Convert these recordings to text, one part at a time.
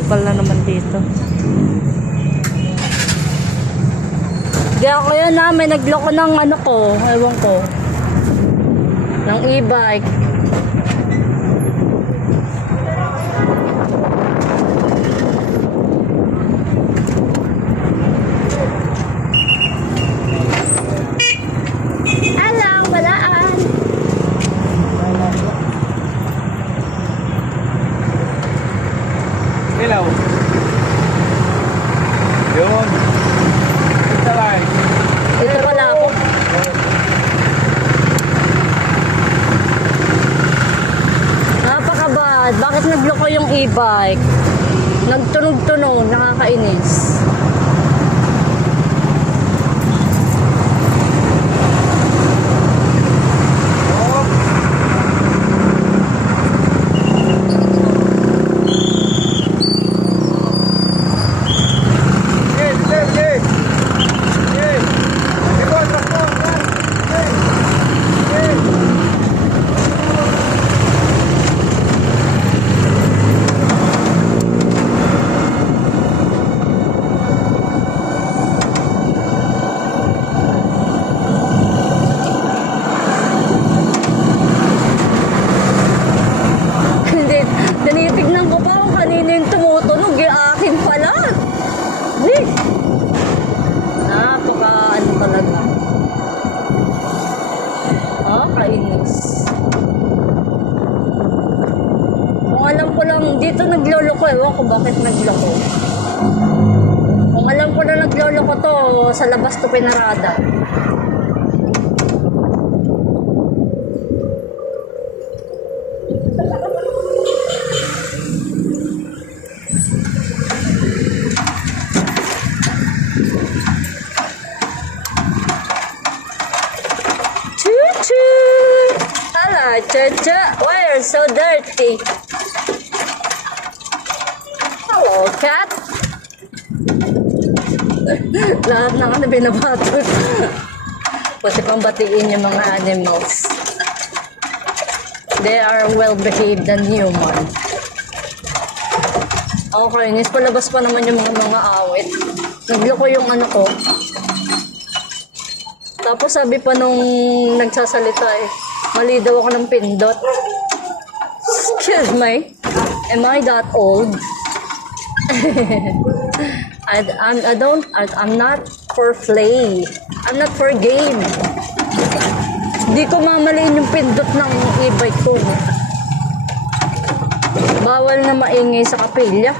Nepal na naman dito. Di ako yun na, may nagloko ng ano ko, ewan ko. Ng e-bike. Hello, balaan. Hello. Yun. Ito lang. Ito pala ako. Napakabad. Bakit nagloko yung e-bike? Nagtunog-tunog, nakakainis. Tinitignan ko pa kung kanino yung tumutunog. Yung akin pala. Napaka ano talaga. Kainis. Kung alam ko lang, dito nagloloko. Ewan ko bakit nagloko. Kung alam ko na nagloloko to, sa labas to pinarada. Hello, Chacha. Why are you so dirty? Hello, cat. Lahat ng ano binabatot. Pwede pang batiin yung mga animals. They are well-behaved than human. Okay, nis palabas pa naman yung mga awit. Nagloko yung ano ko. Tapos sabi pa nung nagsasalita mali daw ako ng pindot. Excuse me, am I that old? I'm not for play. I'm not for game. Hindi ko mamaliin yung pindot ng e-bike ko. Bawal na maingay sa kapilya.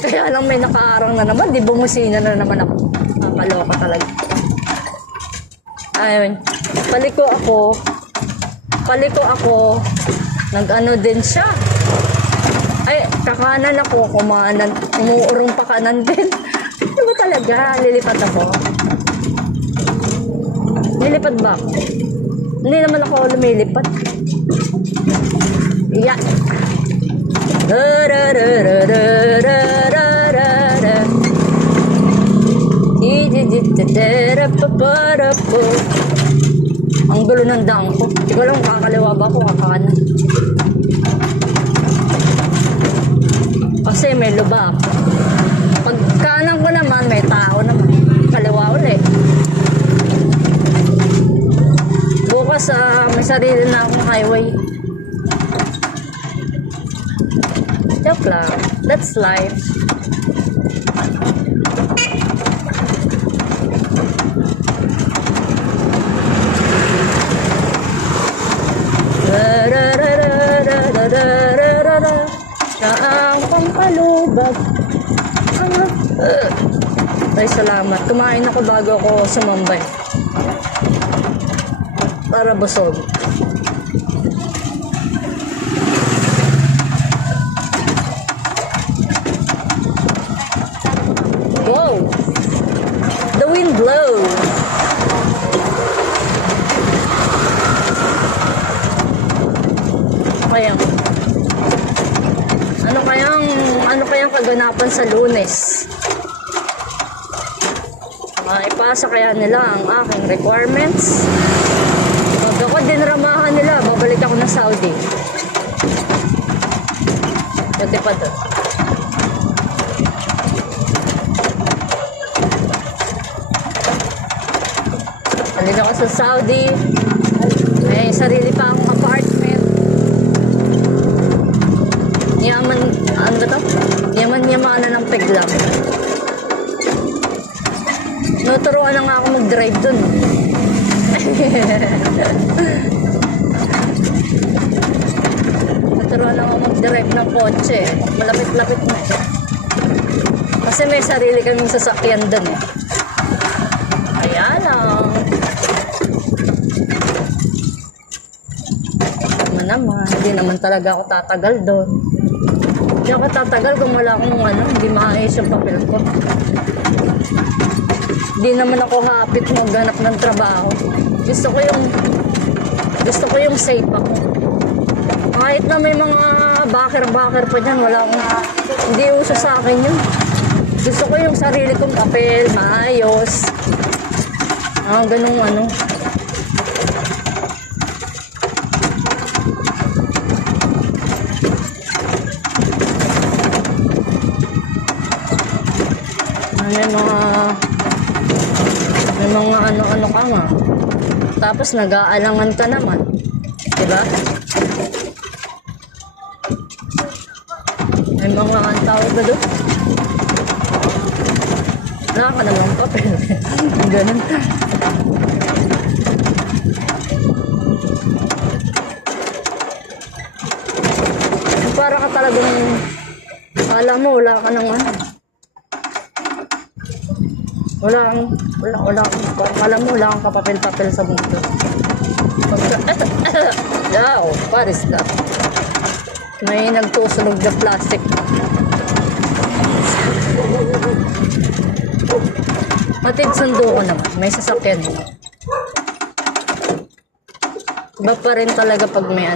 Kaya lang may nakaarang na naman, di bumusina na naman ako. Nakakaloka talaga. Ayun, paliko ako, nag-ano din siya. Ay, kakanan ako, umuurong pa kanan din. Ano ba talaga? Lilipat ako. Nilipad ba ako? Hindi naman ako lumilipat. Yeah. Ang gulo ng daan ko. Hindi ko alam kakaliwa ba ako kakanan. Kasi may lubak. Pag kanan ko naman, may tao naman. Kaliwa ulit. Bukas may sarili na akong highway. Joke lang. That's life. Na ang pampalubag. Ay, salamat. Kumain ako bago ako sumambay. Para busog. Wow! The wind blows. Ano kayang kaganapan sa Lunes? Maipasa kaya nila ang aking requirements? Pag ako dinramahan nila, babalik ako na Saudi. Lipad. Halika ako sa Saudi. May sarili pa akong apartment. Yaman, ano ba to? Yaman-yamanan ng peglang. Nuturuan na nga ako mag-drive dun. Nuturuan na ako mag-drive ng kotse. Malapit-lapit na. Kasi may sarili kaming sasakyan dun eh. Ayan lang. Naman, hindi naman talaga ako tatagal doon. Hindi ako tatagal kung wala akong hindi maayos yung papel ko. Hindi naman ako hapit maghanap ng trabaho. Gusto ko yung safe ako. Kahit na may mga baker pa dyan, hindi uso sa akin yun. Gusto ko yung sarili kong papel, maayos. Ganung may mga ano-ano ka nga. Tapos nag-aalangan ka naman. Diba? May mga tawag ba doon? Wala ka namang papel. Ganun. Para ka talagang alam mo, wala ka nang alam mo, wala kang kapapel-papel sa mundo. Yaw, paris ka. May nagtusunog na plastic. Matid sundo ko naman, may sasakyan. Iba pa rin talaga pag may